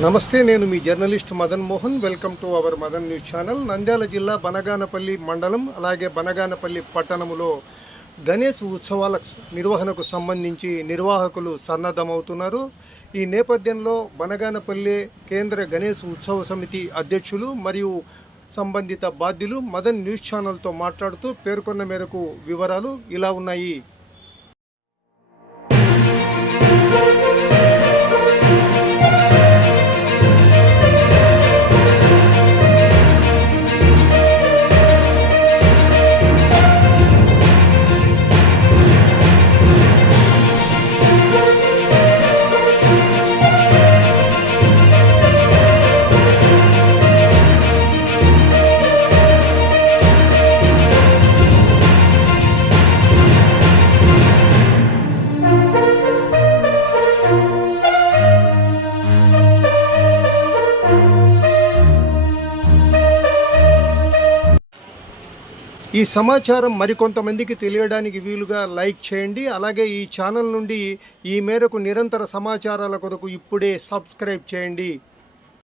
నమస్తే నేను మీ journalist Madan Mohan. Welcome to our Madan news channel. Nandyala జిల్లా బనగానపల్లి మండలం అలాగే బనగానపల్లి పట్టణములో గణేష్ ఉత్సవాల నిర్వహణకు సంబంధించి నిర్వాహకులు సన్నద్ధమవుతున్నారు. ఈ నేపథ్యంలో బనగానపల్లి కేంద్ర గణేష్ ఉత్సవ సమితి అధ్యక్షులు మరియు సంబంధిత బాధ్యులు మదన్ న్యూస్ ఛానల్తో మాట్లాడుతూ పేర్కొన్న మేరకు వివరాలు ఇలా ఉన్నాయి. ఈ సమాచారం మరికొంతమందికి తెలియడానికి వీలుగా లైక్ చేయండి. అలాగే ఈ ఛానల్ నుండి ఈ మేరకు నిరంతర సమాచారాల కొరకు ఇప్పుడే సబ్స్క్రైబ్ చేయండి.